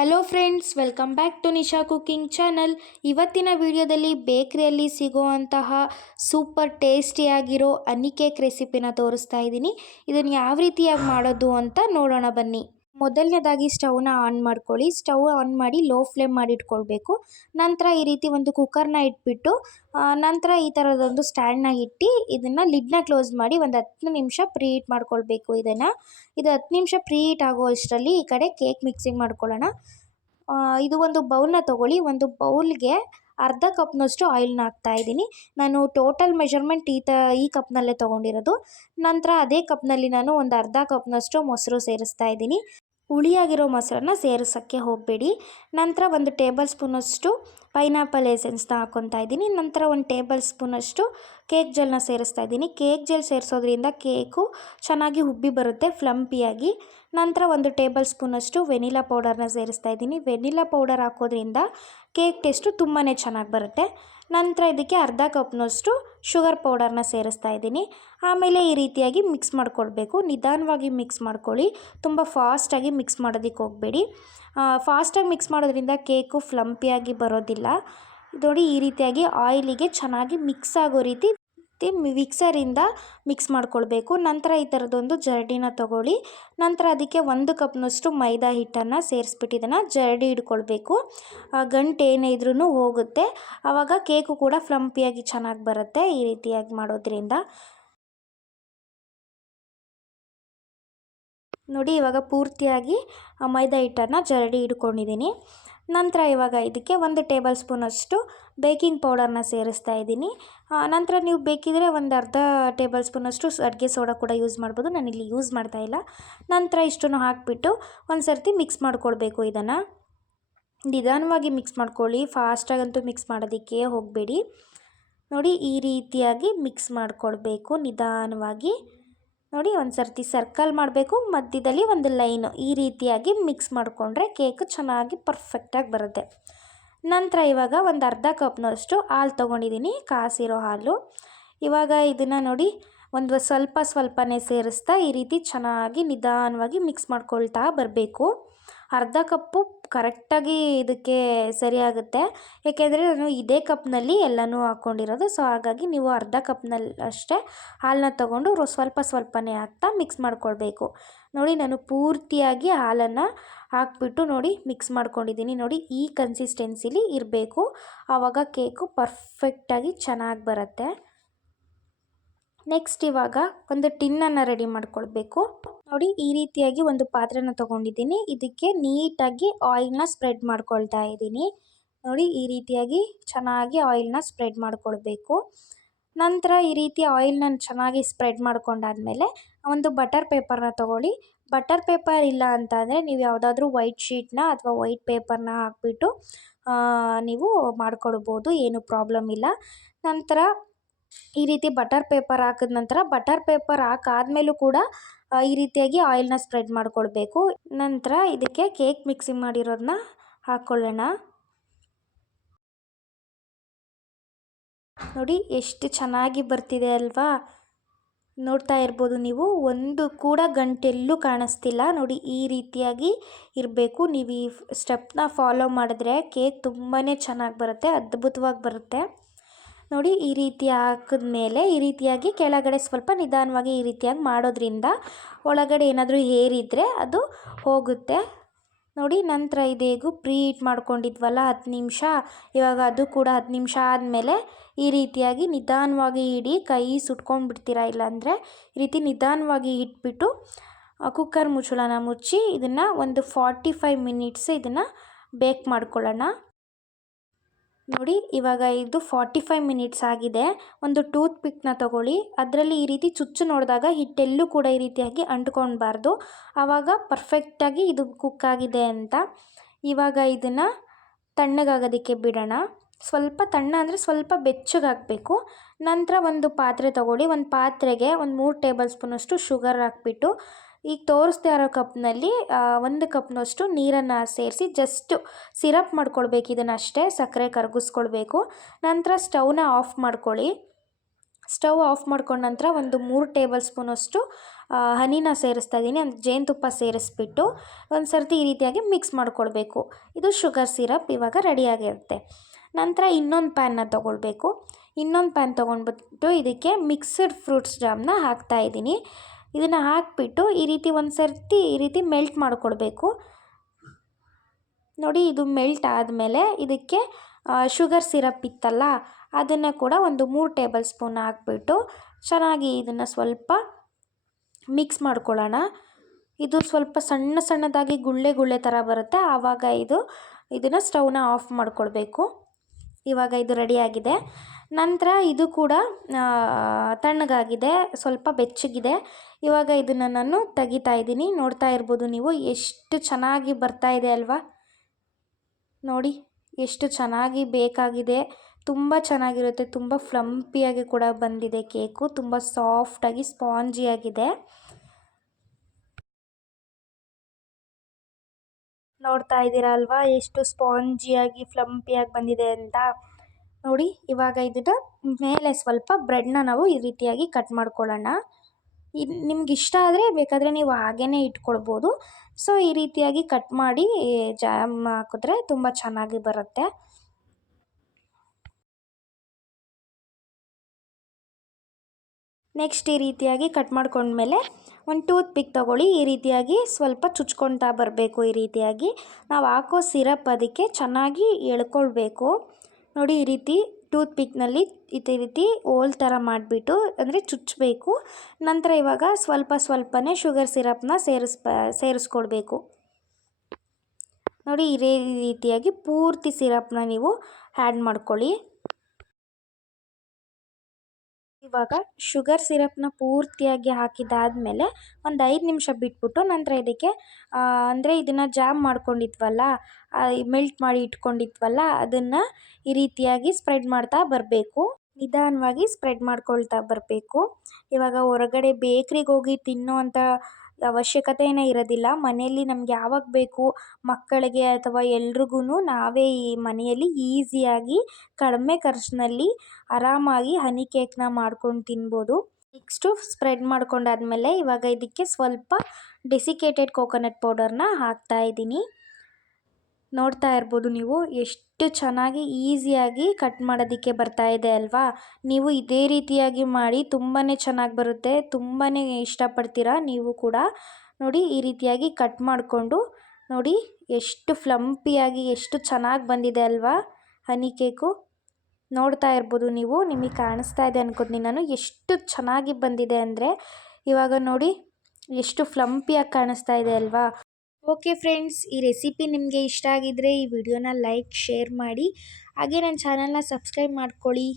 Hello friends welcome back to Nisha cooking channel ಇವತ್ತಿನ ವಿಡಿಯೋದಲ್ಲಿ ಬೇಕ್ರಿಯಲ್ಲಿ ಸಿಗುವಂತಹ ಸೂಪರ್ ಟೇಸ್ಟಿಯಾಗಿರೋ ಅನಿಕೇಕ್ ರೆಸಿಪಿನ ತೋರಿಸ್ತಾ ಇದ್ದೀನಿ. ಇದನ್ನು ಯಾವ ರೀತಿಯಾಗಿ ಮಾಡೋದು ಅಂತ ನೋಡೋಣ ಬನ್ನಿ. ಮೊದಲನೇದಾಗಿ ಸ್ಟವ್ನ ಆನ್ ಮಾಡ್ಕೊಳ್ಳಿ. ಸ್ಟವ್ ಆನ್ ಮಾಡಿ ಲೋ ಫ್ಲೇಮ್ ಮಾಡಿ ಇಟ್ಕೊಳ್ಬೇಕು. ನಂತರ ಈ ರೀತಿ ಒಂದು ಕುಕ್ಕರ್ನ ಇಟ್ಬಿಟ್ಟು ನಂತರ ಈ ಥರದೊಂದು ಸ್ಟ್ಯಾಂಡ್ನ ಇಟ್ಟು ಇದನ್ನು ಲಿಡ್ನ ಕ್ಲೋಸ್ ಮಾಡಿ ಒಂದು ಹತ್ತು ನಿಮಿಷ ಪ್ರೀ ಹೀಟ್ ಮಾಡ್ಕೊಳ್ಬೇಕು ಇದನ್ನು. ಇದು ಹತ್ತು ನಿಮಿಷ ಪ್ರೀ ಹೀಟ್ ಆಗೋ ಅಷ್ಟರಲ್ಲಿ ಈ ಕಡೆ ಕೇಕ್ ಮಿಕ್ಸಿಂಗ್ ಮಾಡ್ಕೊಳ್ಳೋಣ. ಇದು ಒಂದು ಬೌಲ್ನ ತೊಗೊಳ್ಳಿ. ಒಂದು ಬೌಲ್ಗೆ ಅರ್ಧ ಕಪ್ನಷ್ಟು ಆಯಿಲ್ನ ಹಾಕ್ತಾ ಇದ್ದೀನಿ. ನಾನು ಟೋಟಲ್ ಮೆಷರ್ಮೆಂಟ್ ಈ ತ, ಈ ಕಪ್ನಲ್ಲೇ ತೊಗೊಂಡಿರೋದು. ನಂತರ ಅದೇ ಕಪ್ನಲ್ಲಿ ನಾನು ಒಂದು ಅರ್ಧ ಕಪ್ನಷ್ಟು ಮೊಸರು ಸೇರಿಸ್ತಾ ಇದ್ದೀನಿ. ಹುಳಿಯಾಗಿರೋ ಮೊಸರನ್ನ ಸೇರಿಸೋಕ್ಕೆ ಹೋಗಬೇಡಿ. ನಂತರ ಒಂದು ಟೇಬಲ್ ಸ್ಪೂನಷ್ಟು ಪೈನಾಪಲ್ ಎಸೆನ್ಸ್ನ ಹಾಕ್ಕೊತಾ ಇದ್ದೀನಿ. ನಂತರ ಒಂದು ಟೇಬಲ್ ಸ್ಪೂನಷ್ಟು ಕೇಕ್ ಜೆಲ್ನ ಸೇರಿಸ್ತಾ ಇದ್ದೀನಿ. ಕೇಕ್ ಜೆಲ್ ಸೇರಿಸೋದ್ರಿಂದ ಕೇಕು ಚೆನ್ನಾಗಿ ಉಬ್ಬಿ ಬರುತ್ತೆ, ಫ್ಲಂಪಿಯಾಗಿ. ನಂತರ ಒಂದು ಟೇಬಲ್ ಸ್ಪೂನಷ್ಟು ವೆನಿಲಾ ಪೌಡರ್ನ ಸೇರಿಸ್ತಾ ಇದ್ದೀನಿ. ವೆನಿಲಾ ಪೌಡರ್ ಹಾಕೋದ್ರಿಂದ ಕೇಕ್ ಟೇಸ್ಟು ತುಂಬಾ ಚೆನ್ನಾಗಿ ಬರುತ್ತೆ. ನಂತರ ಇದಕ್ಕೆ ಅರ್ಧ ಕಪ್ನಷ್ಟು ಶುಗರ್ ಪೌಡರ್ನ ಸೇರಿಸ್ತಾ ಇದ್ದೀನಿ. ಆಮೇಲೆ ಈ ರೀತಿಯಾಗಿ ಮಿಕ್ಸ್ ಮಾಡ್ಕೊಳ್ಬೇಕು. ನಿಧಾನವಾಗಿ ಮಿಕ್ಸ್ ಮಾಡ್ಕೊಳ್ಳಿ. ತುಂಬ ಫಾಸ್ಟಾಗಿ ಮಿಕ್ಸ್ ಮಾಡೋದಕ್ಕೆ ಹೋಗಬೇಡಿ. ಫಾಸ್ಟಾಗಿ ಮಿಕ್ಸ್ ಮಾಡೋದ್ರಿಂದ ಕೇಕು ಫ್ಲಂಪಿಯಾಗಿ ಬರೋದಿಲ್ಲ. ನೋಡಿ ಈ ರೀತಿಯಾಗಿ ಆಯಿಲಿಗೆ ಚೆನ್ನಾಗಿ ಮಿಕ್ಸ್ ಆಗೋ ರೀತಿ ಮಿಕ್ಸರಿಂದ ಮಿಕ್ಸ್ ಮಾಡ್ಕೊಳ್ಬೇಕು. ನಂತರ ಈ ಥರದೊಂದು ಜರಡಿನ ತಗೊಳ್ಳಿ. ನಂತರ ಅದಕ್ಕೆ ಒಂದು ಕಪ್ನಷ್ಟು ಮೈದಾ ಹಿಟ್ಟನ್ನು ಸೇರಿಸ್ಬಿಟ್ಟು ಇದನ್ನು ಜರಡಿ ಹಿಡ್ಕೊಳ್ಬೇಕು. ಗಂಟು ಏನೇ ಇದ್ರೂ ಹೋಗುತ್ತೆ. ಆವಾಗ ಕೇಕು ಕೂಡ ಫ್ಲಂಪಿಯಾಗಿ ಚೆನ್ನಾಗಿ ಬರುತ್ತೆ ಈ ರೀತಿಯಾಗಿ ಮಾಡೋದ್ರಿಂದ. ನೋಡಿ, ಇವಾಗ ಪೂರ್ತಿಯಾಗಿ ಮೈದಾ ಹಿಟ್ಟನ್ನು ಜರಡಿ ಹಿಡ್ಕೊಂಡಿದ್ದೀನಿ. ನಂತರ ಇವಾಗ ಇದಕ್ಕೆ ಒಂದು ಟೇಬಲ್ ಸ್ಪೂನಷ್ಟು ಬೇಕಿಂಗ್ ಪೌಡರ್ನ ಸೇರಿಸ್ತಾ ಇದ್ದೀನಿ. ನಂತರ ನೀವು ಬೇಕಿದ್ರೆ ಒಂದು ಅರ್ಧ ಟೇಬಲ್ ಸ್ಪೂನಷ್ಟು ಅಡುಗೆ ಸೋಡಾ ಕೂಡ ಯೂಸ್ ಮಾಡ್ಬೋದು. ನಾನಿಲ್ಲಿ ಯೂಸ್ ಮಾಡ್ತಾ ಇಲ್ಲ. ನಂತರ ಇಷ್ಟನ್ನು ಹಾಕಿಬಿಟ್ಟು ಒಂದು ಸರ್ತಿ ಮಿಕ್ಸ್ ಮಾಡ್ಕೊಳ್ಬೇಕು ಇದನ್ನು. ನಿಧಾನವಾಗಿ ಮಿಕ್ಸ್ ಮಾಡ್ಕೊಳ್ಳಿ. ಫಾಸ್ಟಾಗಂತೂ ಮಿಕ್ಸ್ ಮಾಡೋದಕ್ಕೆ ಹೋಗಬೇಡಿ. ನೋಡಿ ಈ ರೀತಿಯಾಗಿ ಮಿಕ್ಸ್ ಮಾಡ್ಕೊಳ್ಬೇಕು ನಿಧಾನವಾಗಿ. ನೋಡಿ, ಒಂದು ಸರ್ತಿ ಸರ್ಕಲ್ ಮಾಡಬೇಕು. ಮಧ್ಯದಲ್ಲಿ ಒಂದು ಲೈನು ಈ ರೀತಿಯಾಗಿ ಮಿಕ್ಸ್ ಮಾಡಿಕೊಂಡ್ರೆ ಕೇಕ್ ಚೆನ್ನಾಗಿ ಪರ್ಫೆಕ್ಟಾಗಿ ಬರುತ್ತೆ. ನಂತರ ಇವಾಗ ಒಂದು ಅರ್ಧ ಕಪ್ನಷ್ಟು ಹಾಲು ತೊಗೊಂಡಿದ್ದೀನಿ ಕಾಸಿರೋ ಹಾಲು. ಇವಾಗ ಇದನ್ನು ನೋಡಿ, ಒಂದು ಸ್ವಲ್ಪ ಸ್ವಲ್ಪನೇ ಸೇರಿಸ್ತಾ ಈ ರೀತಿ ಚೆನ್ನಾಗಿ ನಿಧಾನವಾಗಿ ಮಿಕ್ಸ್ ಮಾಡ್ಕೊಳ್ತಾ ಬರಬೇಕು. ಅರ್ಧ ಕಪ್ಪು ಕರೆಕ್ಟಾಗಿ ಇದಕ್ಕೆ ಸರಿಯಾಗುತ್ತೆ. ಏಕೆಂದರೆ ನಾನು ಇದೇ ಕಪ್ನಲ್ಲಿ ಎಲ್ಲನೂ ಹಾಕ್ಕೊಂಡಿರೋದು ಸೊ, ಹಾಗಾಗಿ ನೀವು ಅರ್ಧ ಕಪ್ನಲ್ಲಿ ಅಷ್ಟೇ ಹಾಲನ್ನ ತೊಗೊಂಡು ಸ್ವಲ್ಪ ಸ್ವಲ್ಪನೇ ಹಾಕ್ತಾ ಮಿಕ್ಸ್ ಮಾಡ್ಕೊಳ್ಬೇಕು. ನೋಡಿ, ನಾನು ಪೂರ್ತಿಯಾಗಿ ಹಾಲನ್ನು ಹಾಕ್ಬಿಟ್ಟು ನೋಡಿ ಮಿಕ್ಸ್ ಮಾಡ್ಕೊಂಡಿದ್ದೀನಿ. ನೋಡಿ, ಈ ಕನ್ಸಿಸ್ಟೆನ್ಸಿಲಿ ಇರಬೇಕು. ಆವಾಗ ಕೇಕು ಪರ್ಫೆಕ್ಟಾಗಿ ಚೆನ್ನಾಗಿ ಬರುತ್ತೆ. ನೆಕ್ಸ್ಟ್ ಇವಾಗ ಒಂದು ಟಿನ್ನನ್ನು ರೆಡಿ ಮಾಡ್ಕೊಳ್ಬೇಕು. ನೋಡಿ ಈ ರೀತಿಯಾಗಿ ಒಂದು ಪಾತ್ರೆನ ತೊಗೊಂಡಿದ್ದೀನಿ. ಇದಕ್ಕೆ ನೀಟಾಗಿ ಆಯಿಲ್ನ ಸ್ಪ್ರೆಡ್ ಮಾಡ್ಕೊಳ್ತಾ ಇದ್ದೀನಿ. ನೋಡಿ ಈ ರೀತಿಯಾಗಿ ಚೆನ್ನಾಗಿ ಆಯಿಲ್ನ ಸ್ಪ್ರೆಡ್ ಮಾಡ್ಕೊಳ್ಬೇಕು. ನಂತರ ಈ ರೀತಿ ಆಯಿಲ್ನ ಚೆನ್ನಾಗಿ ಸ್ಪ್ರೆಡ್ ಮಾಡ್ಕೊಂಡಾದ್ಮೇಲೆ ಒಂದು ಬಟರ್ ಪೇಪರ್ನ ತೊಗೊಳ್ಳಿ. ಬಟರ್ ಪೇಪರ್ ಇಲ್ಲ ಅಂತ ಅಂದರೆ ನೀವು ಯಾವುದಾದ್ರೂ ವೈಟ್ ಶೀಟ್ನ ಅಥವಾ ವೈಟ್ ಪೇಪರ್ನ ಹಾಕ್ಬಿಟ್ಟು ನೀವು ಮಾಡ್ಕೊಳ್ಬೋದು. ಏನು ಪ್ರಾಬ್ಲಮ್ ಇಲ್ಲ. ನಂತರ ಈ ರೀತಿ ಬಟರ್ ಪೇಪರ್ ಹಾಕಿದ ನಂತರ ಬಟರ್ ಪೇಪರ್ ಹಾಕಾದ್ಮೇಲೂ ಕೂಡ ಈ ರೀತಿಯಾಗಿ ಆಯಿಲ್ನ ಸ್ಪ್ರೆಡ್ ಮಾಡ್ಕೊಳ್ಬೇಕು. ನಂತರ ಇದಕ್ಕೆ ಕೇಕ್ ಮಿಕ್ಸಿಂಗ್ ಮಾಡಿರೋದನ್ನ ಹಾಕ್ಕೊಳ್ಳೋಣ ನೋಡಿ, ಎಷ್ಟು ಚೆನ್ನಾಗಿ ಬರ್ತಿದೆ ಅಲ್ವಾ? ನೋಡ್ತಾ ಇರ್ಬೋದು ನೀವು, ಒಂದು ಕೂಡ ಗಂಟೆಲ್ಲೂ ಕಾಣಿಸ್ತಿಲ್ಲ. ನೋಡಿ, ಈ ರೀತಿಯಾಗಿ ಇರಬೇಕು. ನೀವು ಈ ಸ್ಟೆಪ್ನ ಫಾಲೋ ಮಾಡಿದ್ರೆ ಕೇಕ್ ತುಂಬಾ ಚೆನ್ನಾಗಿ ಬರುತ್ತೆ, ಅದ್ಭುತವಾಗಿ ಬರುತ್ತೆ. ನೋಡಿ, ಈ ರೀತಿ ಹಾಕಿದ್ಮೇಲೆ ಈ ರೀತಿಯಾಗಿ ಕೆಳಗಡೆ ಸ್ವಲ್ಪ ನಿಧಾನವಾಗಿ ಈ ರೀತಿಯಾಗಿ ಮಾಡೋದ್ರಿಂದ ಒಳಗಡೆ ಏನಾದರೂ ಏರಿದ್ರೆ ಅದು ಹೋಗುತ್ತೆ. ನೋಡಿ, ನಂತರ ಇದೇಗು ಪ್ರೀ ಹೀಟ್ ಮಾಡ್ಕೊಂಡಿದ್ವಲ್ಲ, ಹತ್ತು ನಿಮಿಷ. ಇವಾಗ ಅದು ಕೂಡ ಹತ್ತು ನಿಮಿಷ ಆದಮೇಲೆ ಈ ರೀತಿಯಾಗಿ ನಿಧಾನವಾಗಿ ಇಡಿ, ಕೈ ಸುಟ್ಕೊಂಡ್ಬಿಡ್ತೀರಾ ಇಲ್ಲಾಂದರೆ ಈ ರೀತಿ ನಿಧಾನವಾಗಿ ಇಟ್ಬಿಟ್ಟು ಕುಕ್ಕರ್ ಮುಚ್ಚಳನ ಮುಚ್ಚಿ ಇದನ್ನು ಒಂದು ಫಾರ್ಟಿ ಫೈವ್ ಮಿನಿಟ್ಸ್ ಇದನ್ನು ಬೇಕ್ ಮಾಡ್ಕೊಳ್ಳೋಣ. ನೋಡಿ, ಇವಾಗ ಇದು ಫಾರ್ಟಿ ಫೈವ್ ಮಿನಿಟ್ಸ್ ಆಗಿದೆ. ಒಂದು ಟೂತ್ ಪಿಕ್ನ ತಗೊಳ್ಳಿ. ಅದರಲ್ಲಿ ಈ ರೀತಿ ಚುಚ್ಚು ನೋಡಿದಾಗ ಹಿಟ್ಟೆಲ್ಲೂ ಕೂಡ ಈ ರೀತಿಯಾಗಿ ಅಂಟ್ಕೊಳ್ಬಾರ್ದು ಆವಾಗ ಪರ್ಫೆಕ್ಟಾಗಿ ಇದು ಕುಕ್ ಆಗಿದೆ ಅಂತ. ಇವಾಗ ಇದನ್ನು ತಣ್ಣಗಾಗೋದಕ್ಕೆ ಬಿಡೋಣ. ಸ್ವಲ್ಪ ತಣ್ಣ ಅಂದರೆ ಸ್ವಲ್ಪ ಬೆಚ್ಚಗಾಗಬೇಕು. ನಂತರ ಒಂದು ಪಾತ್ರೆ ತಗೊಳ್ಳಿ. ಒಂದು ಪಾತ್ರೆಗೆ ಒಂದು ಮೂರು ಟೇಬಲ್ ಸ್ಪೂನಷ್ಟು ಶುಗರ್ ಹಾಕ್ಬಿಟ್ಟು ಈಗ ತೋರಿಸ್ತಾ ಇರೋ ಕಪ್ನಲ್ಲಿ ಒಂದು ಕಪ್ನಷ್ಟು ನೀರನ್ನು ಸೇರಿಸಿ ಜಸ್ಟ್ ಸಿರಪ್ ಮಾಡ್ಕೊಳ್ಬೇಕು ಇದನ್ನು ಅಷ್ಟೇ ಸಕ್ಕರೆ ಕರಗಿಸ್ಕೊಳ್ಬೇಕು. ನಂತರ ಸ್ಟವ್ನ ಆಫ್ ಮಾಡ್ಕೊಳ್ಳಿ. ಸ್ಟವ್ ಆಫ್ ಮಾಡ್ಕೊಂಡ ನಂತರ ಒಂದು ಮೂರು ಟೇಬಲ್ ಸ್ಪೂನಷ್ಟು ಹನಿನ ಸೇರಿಸ್ತಾ ಇದ್ದೀನಿ. ಅಂದರೆ ಜೇನುತುಪ್ಪ ಸೇರಿಸ್ಬಿಟ್ಟು ಒಂದು ಸರ್ತಿ ಈ ರೀತಿಯಾಗಿ ಮಿಕ್ಸ್ ಮಾಡ್ಕೊಳ್ಬೇಕು. ಇದು ಶುಗರ್ ಸಿರಪ್ ಇವಾಗ ರೆಡಿಯಾಗಿರುತ್ತೆ ನಂತರ ಇನ್ನೊಂದು ಪ್ಯಾನ್ನ ತೊಗೊಳ್ಬೇಕು. ಇನ್ನೊಂದು ಪ್ಯಾನ್ ತೊಗೊಂಡ್ಬಿಟ್ಟು ಇದಕ್ಕೆ ಮಿಕ್ಸಡ್ ಫ್ರೂಟ್ಸ್ ಜಾಮ್ನ ಹಾಕ್ತಾಯಿದ್ದೀನಿ ಇದನ್ನು ಹಾಕಿಬಿಟ್ಟು ಈ ರೀತಿ ಒಂದು ಸರ್ತಿ ಈ ರೀತಿ ಮೆಲ್ಟ್ ಮಾಡಿಕೊಡ್ಬೇಕು. ನೋಡಿ ಇದು ಮೆಲ್ಟ್ ಆದಮೇಲೆ ಇದಕ್ಕೆ ಶುಗರ್ ಸಿರಪ್ ಇತ್ತಲ್ಲ, ಅದನ್ನು ಕೂಡ ಒಂದು ಮೂರು ಟೇಬಲ್ ಸ್ಪೂನ್ ಹಾಕ್ಬಿಟ್ಟು ಚೆನ್ನಾಗಿ ಇದನ್ನು ಸ್ವಲ್ಪ ಮಿಕ್ಸ್ ಮಾಡ್ಕೊಳ್ಳೋಣ. ಇದು ಸ್ವಲ್ಪ ಸಣ್ಣ ಸಣ್ಣದಾಗಿ ಗುಳ್ಳೆ ಗುಳ್ಳೆ ಥರ ಬರುತ್ತೆ, ಆವಾಗ ಇದು, ಇದನ್ನು ಸ್ಟವ್ನ ಆಫ್ ಮಾಡ್ಕೊಳ್ಬೇಕು ಇವಾಗ ಇದು ರೆಡಿಯಾಗಿದೆ ನಂತರ ಇದು ಕೂಡ ತಣ್ಣಗಾಗಿದೆ, ಸ್ವಲ್ಪ ಬೆಚ್ಚಗಿದೆ. ಇವಾಗ ಇದನ್ನು ನಾನು ತೆಗಿತಾ ಇದ್ದೀನಿ. ನೋಡ್ತಾ ಇರ್ಬೋದು ನೀವು, ಎಷ್ಟು ಚೆನ್ನಾಗಿ ಬರ್ತಾ ಇದೆ ಅಲ್ವಾ? ನೋಡಿ, ಎಷ್ಟು ಚೆನ್ನಾಗಿ ಬೇಕಾಗಿದೆ. ತುಂಬ ಚೆನ್ನಾಗಿರುತ್ತೆ, ತುಂಬ ಫ್ಲಂಪಿಯಾಗಿ ಕೂಡ ಬಂದಿದೆ ಕೇಕು. ತುಂಬ ಸಾಫ್ಟಾಗಿ, ಸ್ಪಾಂಜಿಯಾಗಿದೆ. ನೋಡ್ತಾ ಇದ್ದೀರಾ ಅಲ್ವಾ? ಎಷ್ಟು ಸ್ಪಾಂಜಿಯಾಗಿ, ಫ್ಲಂಪಿಯಾಗಿ ಬಂದಿದೆ ಅಂತ. ನೋಡಿ, ಇವಾಗ ಇದನ್ನ ಮೇಲೆ ಸ್ವಲ್ಪ ಬ್ರೆಡ್ನ ನಾವು ಈ ರೀತಿಯಾಗಿ ಕಟ್ ಮಾಡ್ಕೊಳ್ಳೋಣ. ಇದು ನಿಮ್ಗೆ ಇಷ್ಟ ಆದರೆ ಬೇಕಾದರೆ ನೀವು ಹಾಗೇ ಇಟ್ಕೊಳ್ಬೋದು. ಸೊ ಈ ರೀತಿಯಾಗಿ ಕಟ್ ಮಾಡಿ ಜಾಮ್ ಹಾಕಿದ್ರೆ ತುಂಬ ಚೆನ್ನಾಗಿ ಬರುತ್ತೆ. ನೆಕ್ಸ್ಟ್ ಈ ರೀತಿಯಾಗಿ ಕಟ್ ಮಾಡ್ಕೊಂಡ್ಮೇಲೆ ಒಂದು ಟೂತ್ ಪಿಕ್ ತೊಗೊಳ್ಳಿ. ಈ ರೀತಿಯಾಗಿ ಸ್ವಲ್ಪ ಚುಚ್ಕೊಳ್ತಾ ಬರಬೇಕು ಈ ರೀತಿಯಾಗಿ. ನಾವು ಹಾಕೋ ಸಿರಪ್ ಅದಕ್ಕೆ ಚೆನ್ನಾಗಿ ಎಳ್ಕೊಳ್ಬೇಕು. ನೋಡಿ ಈ ರೀತಿ ಟೂತ್ ಪಿಕ್ನಲ್ಲಿ ಇದೇ ರೀತಿ ಓಲ್ ಥರ ಮಾಡಿಬಿಟ್ಟು ಅಂದರೆ ಚುಚ್ಚಬೇಕು ನಂತರ ಇವಾಗ ಸ್ವಲ್ಪ ಸ್ವಲ್ಪನೇ ಶುಗರ್ ಸಿರಪ್ನ ಸೇರಿಸ್ ಸೇರಿಸ್ಕೊಡ್ಬೇಕು. ನೋಡಿ ಇದೇ ರೀತಿಯಾಗಿ ಪೂರ್ತಿ ಸಿರಪ್ನ ನೀವು ಆ್ಯಡ್ ಮಾಡ್ಕೊಳ್ಳಿ. ಇವಾಗ ಶುಗರ್ ಸಿರಪ್ನ ಪೂರ್ತಿಯಾಗಿ ಹಾಕಿದ್ದಾದಮೇಲೆ ಒಂದು ಐದು ನಿಮಿಷ ಬಿಟ್ಬಿಟ್ಟು ನಂತರ ಇದಕ್ಕೆ ಅಂದರೆ ಇದನ್ನು ಜಾಮ್ ಮಾಡ್ಕೊಂಡಿದ್ವಲ್ಲ ಮೆಲ್ಟ್ ಮಾಡಿ ಇಟ್ಕೊಂಡಿದ್ವಲ್ಲ, ಅದನ್ನು ಈ ರೀತಿಯಾಗಿ ಸ್ಪ್ರೆಡ್ ಮಾಡ್ತಾ ಬರಬೇಕು. ನಿಧಾನವಾಗಿ ಸ್ಪ್ರೆಡ್ ಮಾಡ್ಕೊಳ್ತಾ ಬರಬೇಕು. ಇವಾಗ ಹೊರಗಡೆ ಬೇಕ್ರಿಗೆ ಹೋಗಿ ತಿನ್ನೋವಂಥ ಅವಶ್ಯಕತೆಯೇ ಇರೋದಿಲ್ಲ. ಮನೆಯಲ್ಲಿ ನಮ್ಗೆ ಯಾವಾಗ ಬೇಕು ಮಕ್ಕಳಿಗೆ ಅಥವಾ ಎಲ್ರಿಗೂ ನಾವೇ ಈ ಮನೆಯಲ್ಲಿ ಈಸಿಯಾಗಿ, ಕಡಿಮೆ ಖರ್ಚಿನಲ್ಲಿ ಆರಾಮಾಗಿ ಹನಿ ಕೇಕ್ನ ಮಾಡ್ಕೊಂಡು ತಿನ್ಬೋದು. ನೆಕ್ಸ್ಟು ಸ್ಪ್ರೆಡ್ ಮಾಡ್ಕೊಂಡಾದ್ಮೇಲೆ ಇವಾಗ ಇದಕ್ಕೆ ಸ್ವಲ್ಪ ಡೆಸಿಕೇಟೆಡ್ ಕೋಕೋನಟ್ ಪೌಡರ್ನ ಹಾಕ್ತಾ ಇದ್ದೀನಿ. ನೋಡ್ತಾ ಇರ್ಬೋದು ನೀವು. ಎಷ್ಟು ಚೆನ್ನಾಗಿ ಈಸಿಯಾಗಿ ಕಟ್ ಮಾಡೋದಕ್ಕೆ ಬರ್ತಾ ಇದೆ ಅಲ್ವಾ? ನೀವು ಇದೇ ರೀತಿಯಾಗಿ ಮಾಡಿ ತುಂಬಾ ಚೆನ್ನಾಗಿ ಬರುತ್ತೆ ತುಂಬಾ ಇಷ್ಟಪಡ್ತೀರಾ ನೀವು ಕೂಡ. ನೋಡಿ, ಈ ರೀತಿಯಾಗಿ ಕಟ್ ಮಾಡಿಕೊಂಡು ನೋಡಿ, ಎಷ್ಟು ಫ್ಲಂಪಿಯಾಗಿ, ಎಷ್ಟು ಚೆನ್ನಾಗಿ ಬಂದಿದೆ ಅಲ್ವಾ ಹನಿ ಕೇಕು. ನೋಡ್ತಾ ಇರ್ಬೋದು ನೀವು, ನಿಮಗೆ ಕಾಣಿಸ್ತಾ ಇದೆ ಅನ್ಕೋತೀನಿ ನಾನು. ಎಷ್ಟು ಚೆನ್ನಾಗಿ ಬಂದಿದೆ ಅಂದರೆ ಇವಾಗ ನೋಡಿ, ಎಷ್ಟು ಫ್ಲಂಪಿಯಾಗಿ ಕಾಣಿಸ್ತಾ ಇದೆ ಅಲ್ವಾ? ಓಕೆ ಫ್ರೆಂಡ್ಸ್ ಈ ರೆಸಿಪಿ ನಿಮಗೆ ಇಷ್ಟ ಆಗಿದ್ದರೆ ಈ ವಿಡಿಯೋನ ಲೈಕ್ ಶೇರ್ ಮಾಡಿ. ಹಾಗೆ ನನ್ನ ಚಾನಲ್ನ ಸಬ್ಸ್ಕ್ರೈಬ್ ಮಾಡ್ಕೊಳ್ಳಿ.